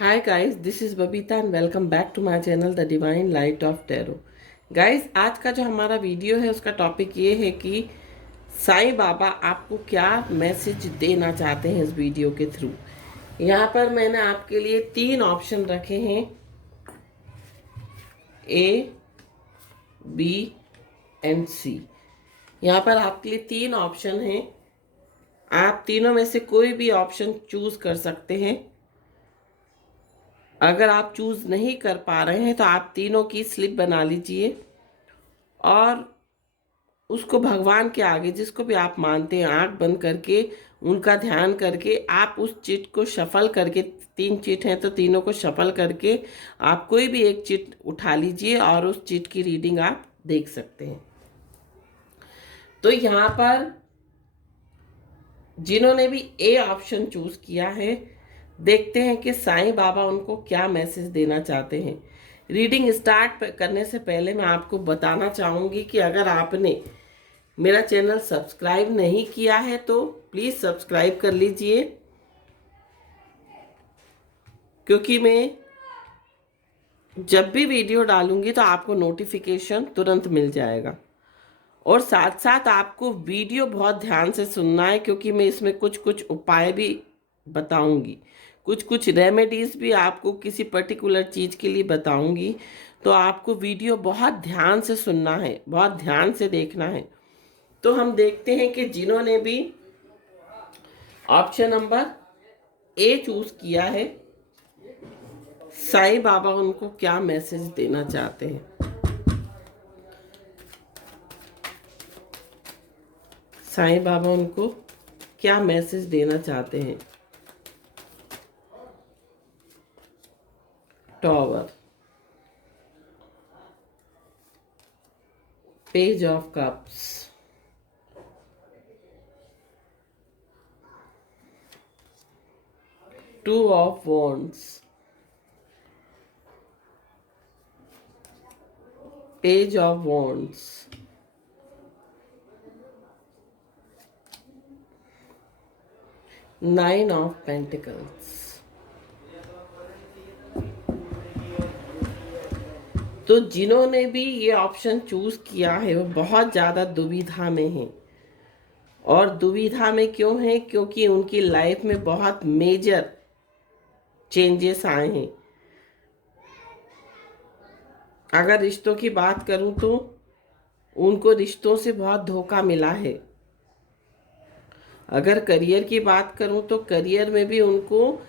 Hi guys, this is Babita and welcome back to my channel The Divine Light of Tarot. Guys, आज का जो हमारा video है उसका टॉपिक ये है कि साईं बाबा आपको क्या मैसेज देना चाहते हैं इस वीडियो के थ्रू। यहाँ पर मैंने आपके लिए 3 ऑप्शन रखे हैं, ए, बी एंड सी। यहाँ पर आपके लिए 3 ऑप्शन हैं, आप तीनों में से कोई भी ऑप्शन चूज कर सकते हैं। अगर आप चूज नहीं कर पा रहे हैं तो आप तीनों की स्लिप बना लीजिए और उसको भगवान के आगे, जिसको भी आप मानते हैं, आंख बंद करके उनका ध्यान करके आप उस चिट को शफल करके, 3 चिट हैं तो तीनों को शफल करके आप कोई भी एक चिट उठा लीजिए और उस चिट की रीडिंग आप देख सकते हैं। तो यहाँ पर जिन्होंने भी ए ऑप्शन चूज किया है, देखते हैं कि साईं बाबा उनको क्या मैसेज देना चाहते हैं। रीडिंग स्टार्ट करने से पहले मैं आपको बताना चाहूँगी कि अगर आपने मेरा चैनल सब्सक्राइब नहीं किया है तो प्लीज़ सब्सक्राइब कर लीजिए, क्योंकि मैं जब भी वीडियो डालूंगी तो आपको नोटिफिकेशन तुरंत मिल जाएगा। और साथ साथ आपको वीडियो बहुत ध्यान से सुनना है, क्योंकि मैं इसमें कुछ कुछ उपाय भी बताऊंगी, कुछ कुछ रेमेडीज भी आपको किसी पर्टिकुलर चीज़ के लिए बताऊंगी। तो आपको वीडियो बहुत ध्यान से सुनना है, बहुत ध्यान से देखना है। तो हम देखते हैं कि जिन्होंने भी ऑप्शन नंबर ए चूज किया है, साईं बाबा उनको क्या मैसेज देना चाहते हैं। साईं बाबा उनको क्या मैसेज देना चाहते हैं। Tower, page of cups, two of wands, page of wands, nine of pentacles. तो जिन्होंने भी ये ऑप्शन चूज किया है वो बहुत ज़्यादा दुविधा में हैं। और दुविधा में क्यों है? क्योंकि उनकी लाइफ में बहुत मेजर चेंजेस आए हैं। अगर रिश्तों की बात करूं तो उनको रिश्तों से बहुत धोखा मिला है। अगर करियर की बात करूं तो करियर में भी उनको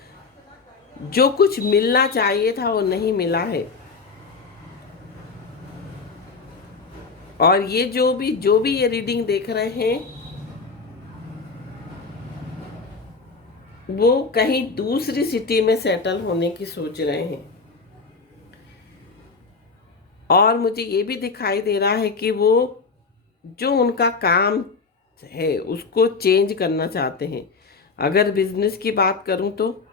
जो कुछ मिलना चाहिए था वो नहीं मिला है। और ये जो भी ये रीडिंग देख रहे हैं वो कहीं दूसरी सिटी में सेटल होने की सोच रहे हैं। और मुझे ये भी दिखाई दे रहा है कि वो जो उनका काम है उसको चेंज करना चाहते हैं। अगर बिजनेस की बात करूं तो,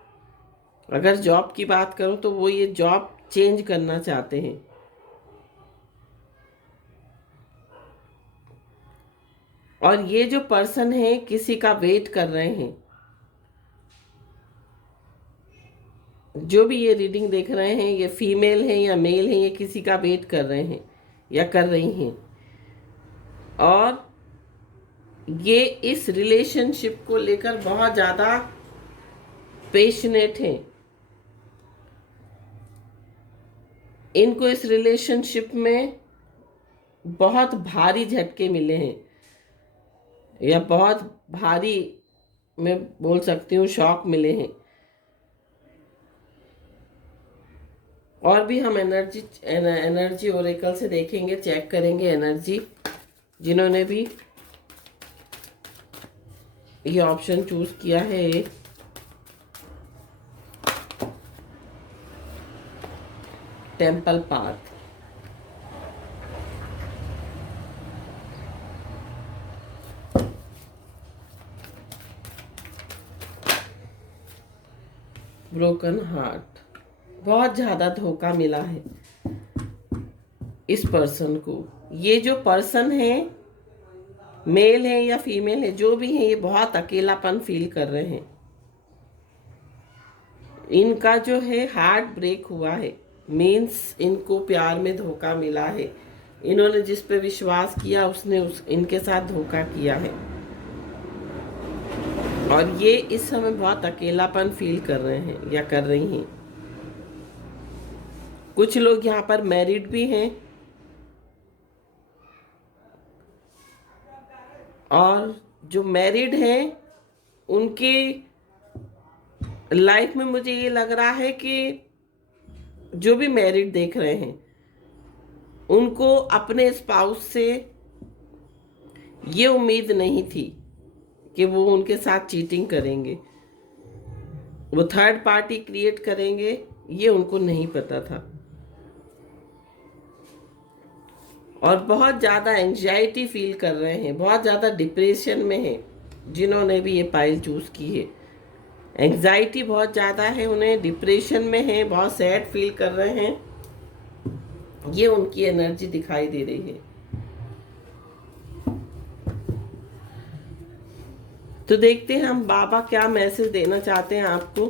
अगर जॉब की बात करूं तो वो ये जॉब चेंज करना चाहते हैं। और ये जो पर्सन है किसी का वेट कर रहे हैं। जो भी ये रीडिंग देख रहे हैं, ये फीमेल है या मेल है, ये किसी का वेट कर रहे हैं या कर रही हैं। और ये इस रिलेशनशिप को लेकर बहुत ज़्यादा पैशनेट हैं। इनको इस रिलेशनशिप में बहुत भारी झटके मिले हैं, या बहुत भारी, मैं बोल सकती हूँ, शॉक मिले हैं। और भी हम एनर्जी ओरेकल से देखेंगे, चेक करेंगे एनर्जी। जिन्होंने भी ये ऑप्शन चूज किया है, टेम्पल पाथ, ब्रोकन हार्ट, बहुत ज़्यादा धोखा मिला है इस पर्सन को। ये जो पर्सन है, मेल है या फीमेल है, जो भी है, ये बहुत अकेलापन फील कर रहे हैं। इनका जो है हार्ट ब्रेक हुआ है, मीन्स इनको प्यार में धोखा मिला है। इन्होंने जिस पे विश्वास किया उसने इनके साथ धोखा किया है, और ये इस समय बहुत अकेलापन फील कर रहे हैं या कर रही हैं। कुछ लोग यहाँ पर मैरिड भी हैं, और जो मैरिड हैं उनके लाइफ में मुझे ये लग रहा है कि जो भी मैरिड देख रहे हैं उनको अपने स्पाउस से ये उम्मीद नहीं थी कि वो उनके साथ चीटिंग करेंगे, वो थर्ड पार्टी क्रिएट करेंगे, ये उनको नहीं पता था। और बहुत ज़्यादा एंजाइटी फील कर रहे हैं, बहुत ज़्यादा डिप्रेशन में हैं जिन्होंने भी ये पाइल चूज़ की है। एंजाइटी बहुत ज़्यादा है उन्हें, डिप्रेशन में है, बहुत सैड फील कर रहे हैं, ये उनकी एनर्जी दिखाई दे रही है। तो देखते हैं हम बाबा क्या मैसेज देना चाहते हैं आपको।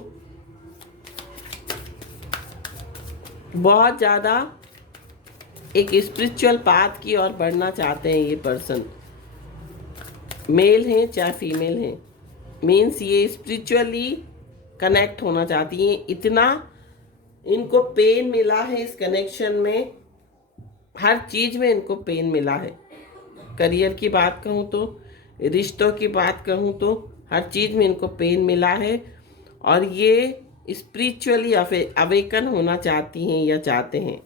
बहुत ज़्यादा एक स्पिरिचुअल पाथ की ओर बढ़ना चाहते हैं ये पर्सन, मेल हैं चाहे फीमेल हैं, मीन्स ये स्पिरिचुअली कनेक्ट होना चाहती हैं। इतना इनको पेन मिला है इस कनेक्शन में, हर चीज़ में इनको पेन मिला है। करियर की बात कहूँ तो, रिश्तों की बात कहूँ तो, हर चीज़ में इनको पेन मिला है, और ये स्पिरिचुअली अवेकन होना चाहती हैं या चाहते हैं।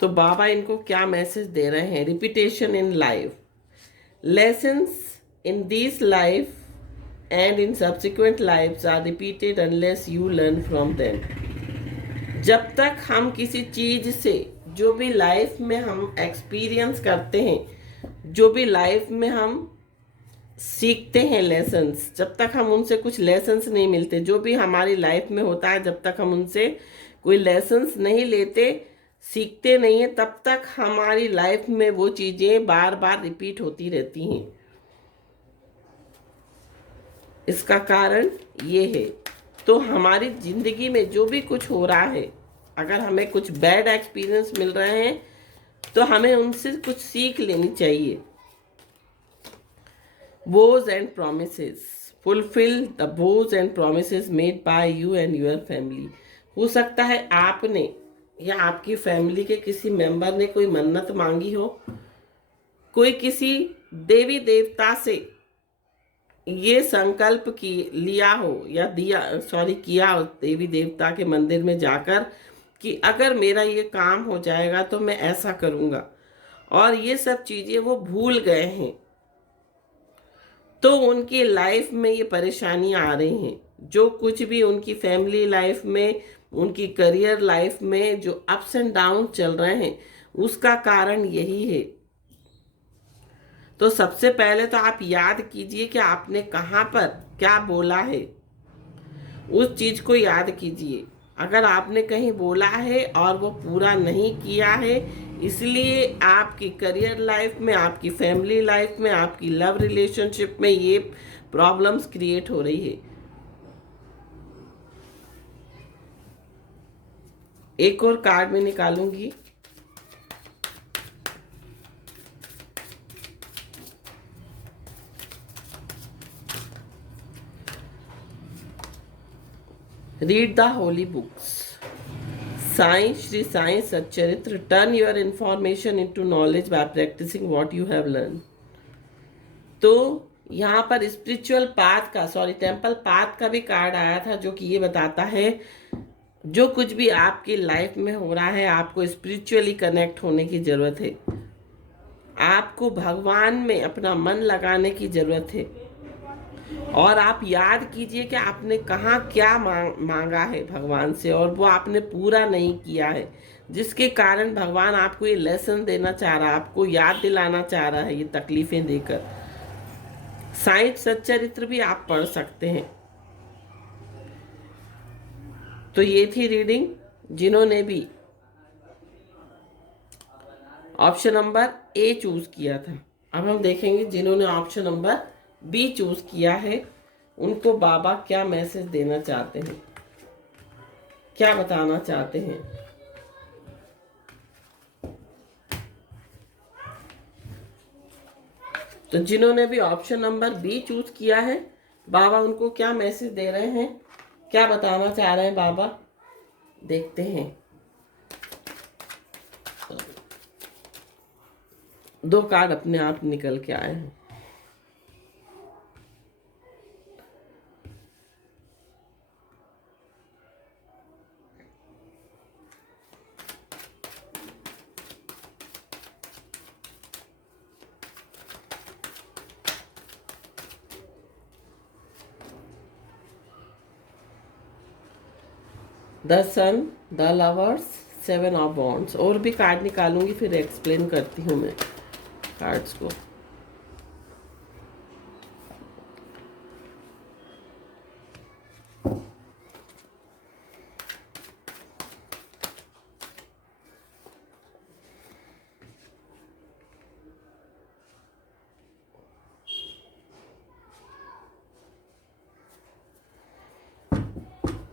तो बाबा इनको क्या मैसेज दे रहे हैं? Repetition in life, lessons in this life and in subsequent lifes are repeated unless you learn from them. जब तक हम किसी चीज़ से, जो भी लाइफ में हम एक्सपीरियंस करते हैं, जो भी लाइफ में हम सीखते हैं लेसन्स, जब तक हम उनसे कुछ लेसन्स नहीं मिलते, जो भी हमारी लाइफ में होता है, जब तक हम उनसे कोई लेसन्स नहीं लेते, सीखते नहीं हैं, तब तक हमारी लाइफ में वो चीज़ें बार बार रिपीट होती रहती हैं। इसका कारण ये है। तो हमारी ज़िंदगी में जो भी कुछ हो रहा है, अगर हमें कुछ बैड एक्सपीरियंस मिल रहे हैं तो हमें उनसे कुछ सीख लेनी चाहिए। vows and promises, fulfill the vows and promises made by you and your family। हो सकता है आपने या आपकी फैमिली के किसी मेंबर ने कोई मन्नत मांगी हो, कोई किसी देवी देवता से ये संकल्प लिया हो या किया हो देवी देवता के मंदिर में जाकर कि अगर मेरा ये काम हो जाएगा तो मैं ऐसा करूँगा, और ये सब चीज़ें वो भूल गए हैं, तो उनकी लाइफ में ये परेशानियां आ रही हैं। जो कुछ भी उनकी फैमिली लाइफ में, उनकी करियर लाइफ में जो अप्स एंड डाउन चल रहे हैं, उसका कारण यही है। तो सबसे पहले तो आप याद कीजिए कि आपने कहाँ पर क्या बोला है, उस चीज़ को याद कीजिए। अगर आपने कहीं बोला है और वो पूरा नहीं किया है, इसलिए आपकी करियर लाइफ में, आपकी फैमिली लाइफ में, आपकी लव रिलेशनशिप में ये प्रॉब्लम्स क्रिएट हो रही है। एक और कार्ड में निकालूंगी। Read the holy books. Sai, Shri Sai Satcharitra. Turn your information into knowledge by practicing what you have learn. तो यहाँ पर स्पिरिचुअल पाथ का, टेम्पल पाथ का भी कार्ड आया था, जो कि ये बताता है जो कुछ भी आपकी लाइफ में हो रहा है, आपको स्पिरिचुअली कनेक्ट होने की ज़रूरत है। आपको भगवान में अपना मन लगाने की ज़रूरत है, और आप याद कीजिए कि आपने कहाँ क्या मांगा है भगवान से, और वो आपने पूरा नहीं किया है, जिसके कारण भगवान आपको ये लेसन देना चाह रहा है, आपको याद दिलाना चाह रहा है, ये तकलीफ़ें देकर। साईं सच्चरित्र भी आप पढ़ सकते हैं। तो ये थी रीडिंग। जिन्होंने भी ऑप्शन नंबर ए चूज किया था, अब हम देखेंगे जिन्होंने ऑप्शन नंबर बी चूज किया है, उनको बाबा क्या मैसेज देना चाहते हैं, क्या बताना चाहते हैं। तो जिन्होंने भी ऑप्शन नंबर बी चूज किया है, बाबा उनको क्या मैसेज दे रहे हैं, क्या बताना चाह रहे हैं बाबा, देखते हैं। दो कार्ड अपने आप निकल के आए हैं। The sun, the lovers, seven of wands. और भी कार्ड निकालूंगी, फिर एक्सप्लेन करती हूँ मैं कार्ड्स को।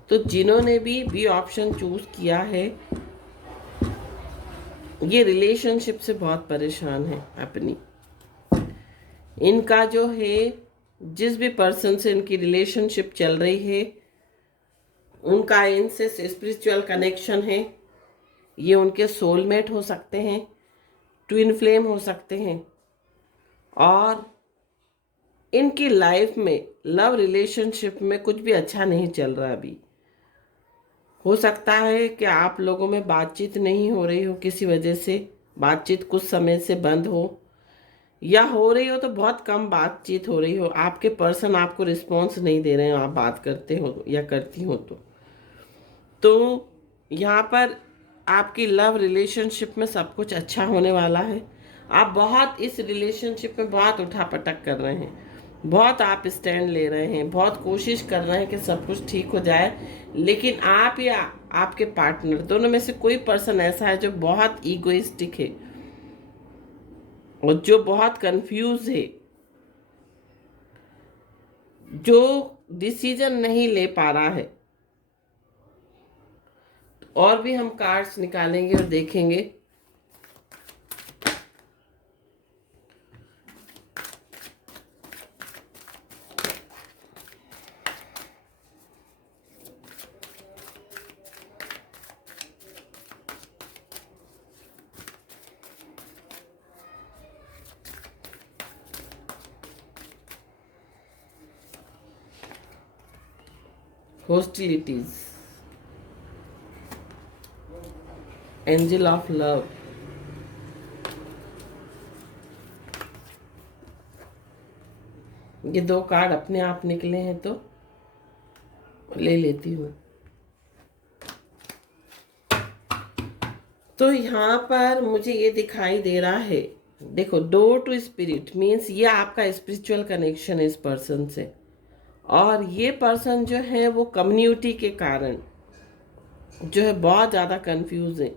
तो जिन्होंने भी बी ऑप्शन चूज किया है, ये रिलेशनशिप से बहुत परेशान है अपनी। इनका जो है, जिस भी पर्सन से इनकी रिलेशनशिप चल रही है, उनका इनसे स्पिरिचुअल कनेक्शन है। ये उनके सोलमेट हो सकते हैं, ट्विन फ्लेम हो सकते हैं, और इनकी लाइफ में लव रिलेशनशिप में कुछ भी अच्छा नहीं चल रहा अभी। हो सकता है कि आप लोगों में बातचीत नहीं हो रही हो, किसी वजह से बातचीत कुछ समय से बंद हो, या हो रही हो तो बहुत कम बातचीत हो रही हो, आपके पर्सन आपको रिस्पॉन्स नहीं दे रहे हो, आप बात करते हो या करती हो तो यहाँ पर आपकी लव रिलेशनशिप में सब कुछ अच्छा होने वाला है। आप बहुत इस रिलेशनशिप में बहुत उठापटक कर रहे हैं, बहुत आप स्टैंड ले रहे हैं, बहुत कोशिश कर रहे हैं कि सब कुछ ठीक हो जाए, लेकिन आप या आपके पार्टनर दोनों में से कोई पर्सन ऐसा है जो बहुत ईगोइस्टिक है और जो बहुत कंफ्यूज है, जो डिसीजन नहीं ले पा रहा है। और भी हम कार्ड्स निकालेंगे और देखेंगे। हॉस्टिलिटीज, एंजल ऑफ लव, ये दो कार्ड अपने आप निकले हैं तो ले लेती हूँ। तो यहाँ पर मुझे ये दिखाई दे रहा है, देखो, डोर टू स्पिरिट मीन्स ये आपका स्पिरिचुअल कनेक्शन है इस पर्सन से, और ये पर्सन जो है वो कम्युनिटी के कारण जो है बहुत ज़्यादा कंफ्यूज है।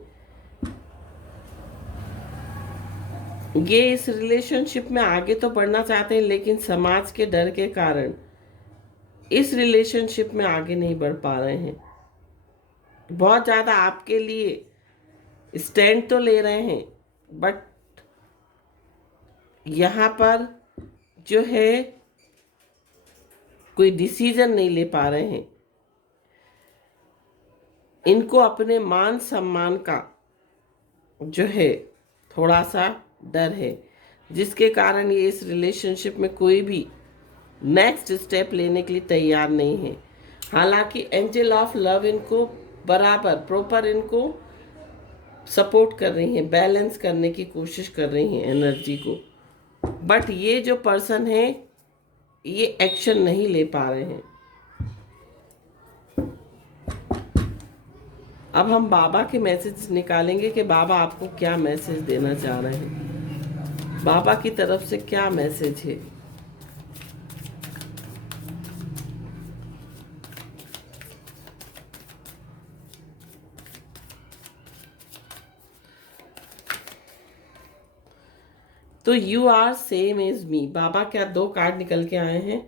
ये इस रिलेशनशिप में आगे तो बढ़ना चाहते हैं, लेकिन समाज के डर के कारण इस रिलेशनशिप में आगे नहीं बढ़ पा रहे हैं। बहुत ज़्यादा आपके लिए स्टैंड तो ले रहे हैं, बट यहाँ पर जो है कोई डिसीजन नहीं ले पा रहे हैं। इनको अपने मान सम्मान का जो है थोड़ा सा डर है, जिसके कारण ये इस रिलेशनशिप में कोई भी नेक्स्ट स्टेप लेने के लिए तैयार नहीं है। हालांकि एंजल ऑफ लव इनको बराबर प्रॉपर इनको सपोर्ट कर रही हैं, बैलेंस करने की कोशिश कर रही हैं एनर्जी को, बट ये जो पर्सन है ये एक्शन नहीं ले पा रहे हैं। अब हम बाबा के मैसेज निकालेंगे कि बाबा आपको क्या मैसेज देना चाह रहे हैं, बाबा की तरफ से क्या मैसेज है। तो यू आर सेम एज मी, बाबा क्या दो कार्ड निकल के आए हैं।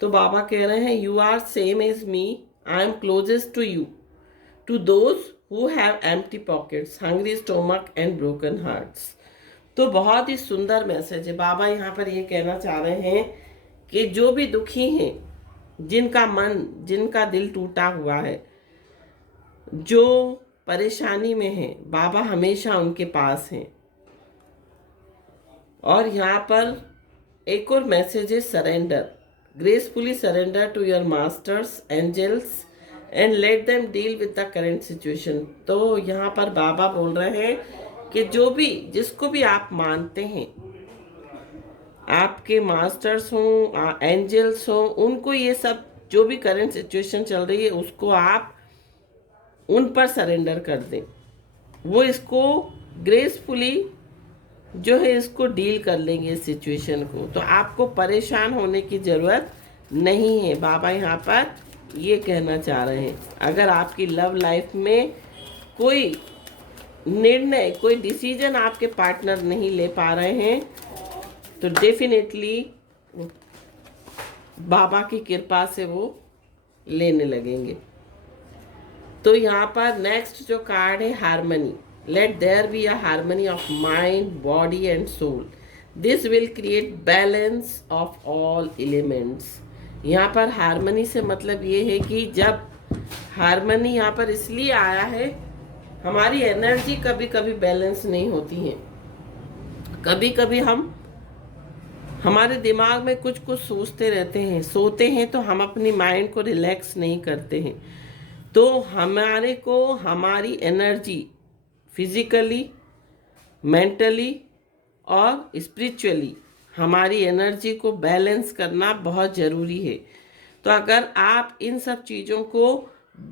तो बाबा कह रहे हैं you are same as me, I am closest to you, to those who have empty pockets, hungry stomach and broken hearts. तो बहुत ही सुंदर मैसेज है। बाबा यहाँ पर ये कहना चाह रहे हैं कि जो भी दुखी हैं, जिनका मन, जिनका दिल टूटा हुआ है, जो परेशानी में है, बाबा हमेशा उनके पास हैं। और यहाँ पर एक और मैसेज है, surrender, gracefully surrender to your masters angels and let them deal with the current situation. तो यहाँ पर बाबा बोल रहे हैं कि जो भी, जिसको भी आप मानते हैं, आपके मास्टर्स हों, एंजल्स हों, उनको ये सब जो भी करंट सिचुएशन चल रही है उसको आप उन पर सरेंडर कर दें। वो इसको ग्रेसफुली जो है इसको डील कर लेंगे इस सिचुएशन को। तो आपको परेशान होने की ज़रूरत नहीं है, बाबा यहाँ पर ये कहना चाह रहे हैं। अगर आपकी लव लाइफ में कोई निर्णय, कोई डिसीजन आपके पार्टनर नहीं ले पा रहे हैं, तो डेफिनेटली बाबा की कृपा से वो लेने लगेंगे। तो यहाँ पर नेक्स्ट जो कार्ड है, harmony, let there be a harmony of mind, body and soul, this will create balance of all elements. यहाँ पर हार्मनी से मतलब ये है कि जब हार्मनी यहाँ पर इसलिए आया है, हमारी एनर्जी कभी कभी बैलेंस नहीं होती है। कभी कभी हमारे दिमाग में कुछ कुछ सोचते रहते हैं, सोते हैं तो हम अपनी माइंड को रिलैक्स नहीं करते हैं। तो हमारे को हमारी एनर्जी फिजिकली, मेंटली और स्पिरिचुअली हमारी एनर्जी को बैलेंस करना बहुत ज़रूरी है। तो अगर आप इन सब चीज़ों को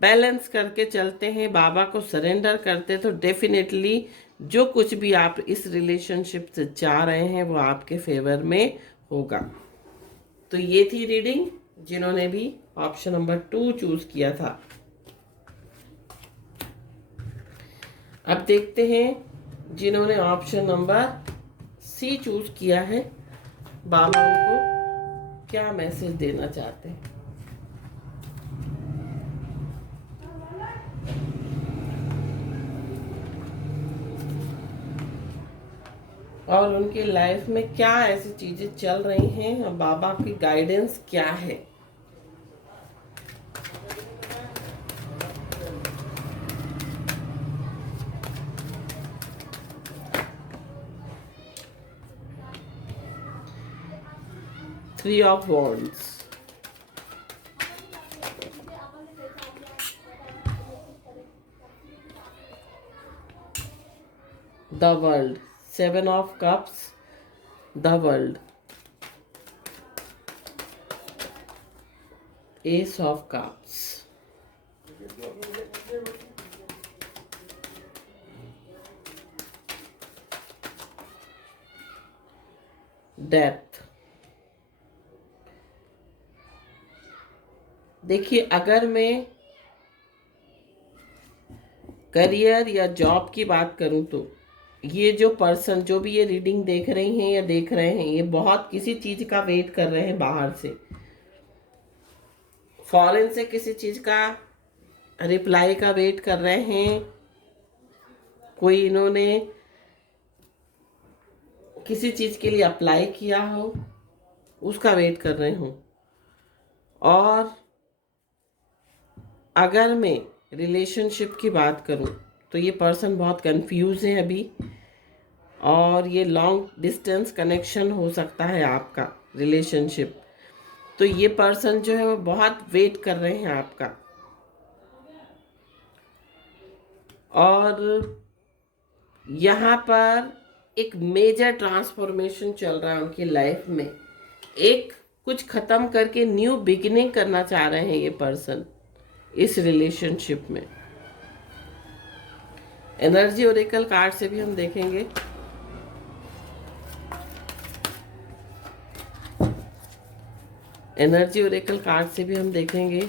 बैलेंस करके चलते हैं, बाबा को सरेंडर करते, तो डेफिनेटली जो कुछ भी आप इस रिलेशनशिप से चाह रहे हैं वो आपके फेवर में होगा। तो ये थी रीडिंग जिन्होंने भी ऑप्शन नंबर 2 चूज किया था। अब देखते हैं जिन्होंने ऑप्शन नंबर सी चूज किया है, बाबा उनको क्या मैसेज देना चाहते हैं। और उनकी लाइफ में क्या ऐसी चीजें चल रही हैं और बाबा की गाइडेंस क्या है। Three of wands, the world, seven of cups, the world, S of cups, death. देखिए, अगर मैं करियर या जॉब की बात करूं तो ये जो पर्सन, जो भी ये रीडिंग देख रही हैं या देख रहे हैं, ये बहुत किसी चीज का वेट कर रहे हैं, बाहर से, फॉरेन से किसी चीज का रिप्लाई का वेट कर रहे हैं। कोई इन्होंने किसी चीज के लिए अप्लाई किया हो, उसका वेट कर रहे हो। और अगर मैं रिलेशनशिप की बात करूं तो ये पर्सन बहुत कंफ्यूज है अभी, और ये लॉन्ग डिस्टेंस कनेक्शन हो सकता है आपका रिलेशनशिप। तो ये पर्सन जो है वो बहुत वेट कर रहे हैं आपका। और यहाँ पर एक मेजर ट्रांसफॉर्मेशन चल रहा है उनकी लाइफ में। एक कुछ खत्म करके न्यू बिगिनिंग करना चाह रहे हैं ये पर्सन इस रिलेशनशिप में। एनर्जी ओरेकल कार्ड से भी हम देखेंगे। एनर्जी ओरेकल कार्ड से भी हम देखेंगे।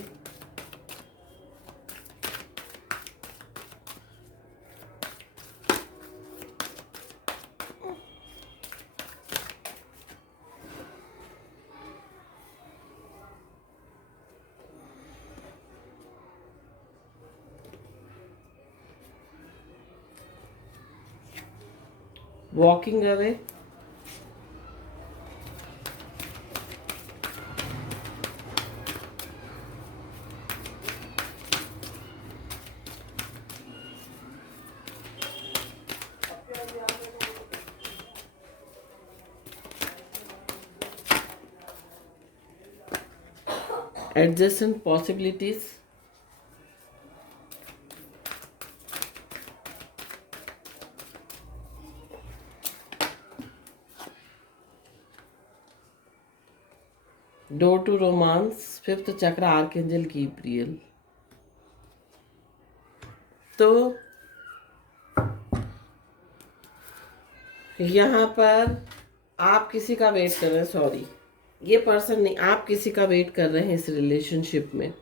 Walking away, adjacent possibilities, door to romance, fifth chakra archangel Gabriel. तो यहाँ पर आप किसी का वेट कर रहे हैं, सॉरी ये पर्सन नहीं, आप किसी का वेट कर रहे हैं इस रिलेशनशिप में,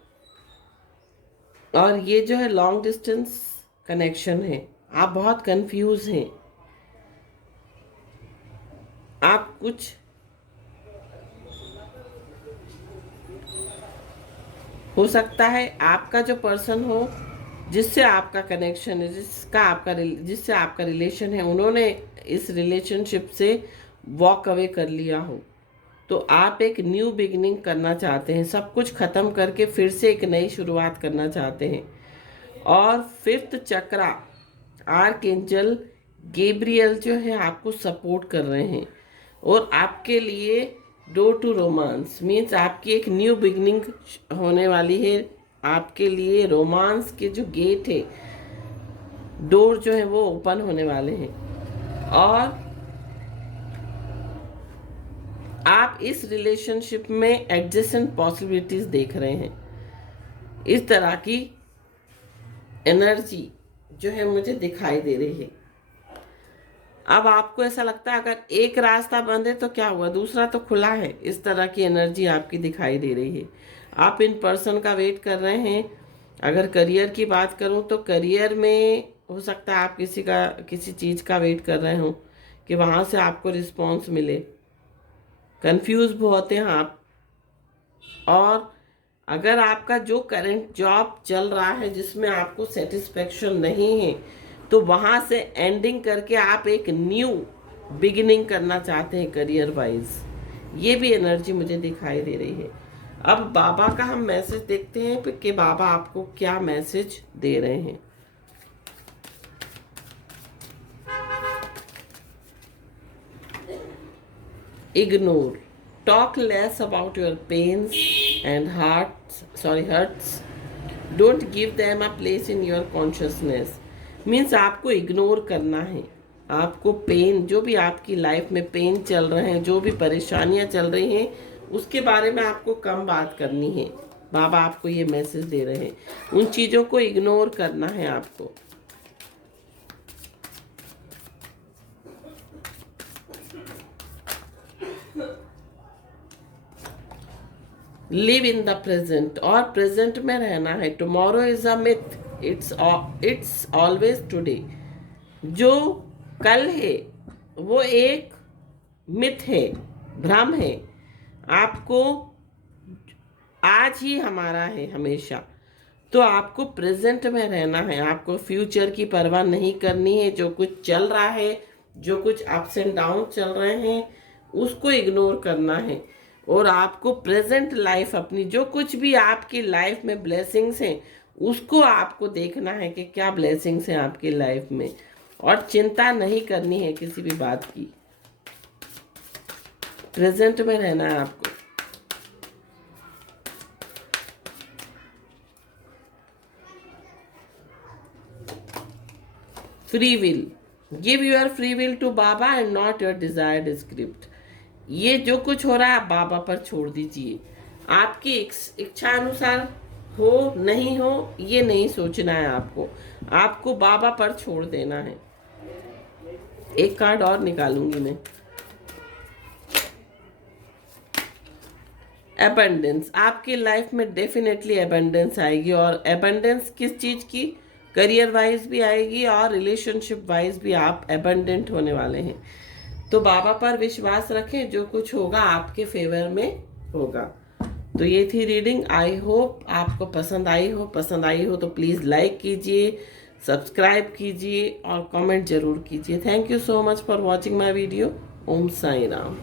और ये जो है लॉन्ग डिस्टेंस कनेक्शन है। आप बहुत कंफ्यूज हैं, आप कुछ हो सकता है आपका जो पर्सन हो जिससे आपका कनेक्शन है, जिससे आपका रिलेशन है, उन्होंने इस रिलेशनशिप से वॉक अवे कर लिया हो, तो आप एक न्यू बिगिनिंग करना चाहते हैं, सब कुछ ख़त्म करके फिर से एक नई शुरुआत करना चाहते हैं। और फिफ्थ चक्रा आर्कएंजल गैब्रियल जो है आपको सपोर्ट कर रहे हैं, और आपके लिए डोर टू रोमांस मीन्स आपकी एक न्यू बिगिनिंग होने वाली है। आपके लिए रोमांस के जो गेट है, डोर जो है वो ओपन होने वाले हैं, और आप इस रिलेशनशिप में एडजेसेंट पॉसिबिलिटीज देख रहे हैं। इस तरह की एनर्जी जो है मुझे दिखाई दे रही है। अब आपको ऐसा लगता है अगर एक रास्ता बंद है तो क्या हुआ, दूसरा तो खुला है, इस तरह की एनर्जी आपकी दिखाई दे रही है। आप इन पर्सन का वेट कर रहे हैं। अगर करियर की बात करूं तो करियर में हो सकता है आप किसी चीज़ का वेट कर रहे हो कि वहाँ से आपको रिस्पॉन्स मिले। कंफ्यूज बहुत हैं आप। और अगर आपका जो करंट जॉब चल रहा है जिसमें आपको सेटिस्फेक्शन नहीं है, तो वहाँ से एंडिंग करके आप एक न्यू बिगिनिंग करना चाहते हैं करियर वाइज। ये भी एनर्जी मुझे दिखाई दे रही है। अब बाबा का हम मैसेज देखते हैं कि बाबा आपको क्या मैसेज दे रहे हैं। Ignore. Talk less about your pains and hurts. Don't give them a place in your consciousness. Means आपको इग्नोर करना है। आपको पेन, जो भी आपकी लाइफ में पेन चल रहे हैं, जो भी परेशानियां चल रही हैं, उसके बारे में आपको कम बात करनी है। बाबा आपको ये मैसेज दे रहे हैं, उन चीज़ों को इग्नोर करना है आपको। लिव इन द प्रेजेंट, और प्रेजेंट में रहना है। Tomorrow is a myth, it's always today. जो कल है वो एक मिथ है, भ्रम है। आपको आज ही हमारा है हमेशा, तो आपको प्रेजेंट में रहना है। आपको फ्यूचर की परवाह नहीं करनी है। जो कुछ चल रहा है, जो कुछ अप्स एंड डाउन चल रहे हैं, उसको इग्नोर करना है। और आपको प्रेजेंट लाइफ अपनी, जो कुछ भी आपकी लाइफ में ब्लेसिंग्स हैं, उसको आपको देखना है कि क्या ब्लेसिंग्स हैं आपकी लाइफ में, और चिंता नहीं करनी है किसी भी बात की। प्रेजेंट में रहना है आपको। Free will, give your free will to Baba and not your desired script. ये जो कुछ हो रहा है आप बाबा पर छोड़ दीजिए। आपकी इच्छा अनुसार हो नहीं हो ये नहीं सोचना है आपको, आपको बाबा पर छोड़ देना है। एक कार्ड और निकालूंगी मैं। एबंडेंस, आपकी लाइफ में डेफिनेटली एबंडेंस आएगी, और एबंडेंस किस चीज़ की, करियर वाइज भी आएगी और रिलेशनशिप वाइज भी आप एबंडेंट होने वाले हैं। तो बाबा पर विश्वास रखें, जो कुछ होगा आपके फेवर में होगा। तो ये थी रीडिंग। आई होप आपको पसंद आई हो। तो प्लीज़ लाइक कीजिए, सब्सक्राइब कीजिए और कमेंट ज़रूर कीजिए। Thank you so much for watching my video. Om Sai Ram.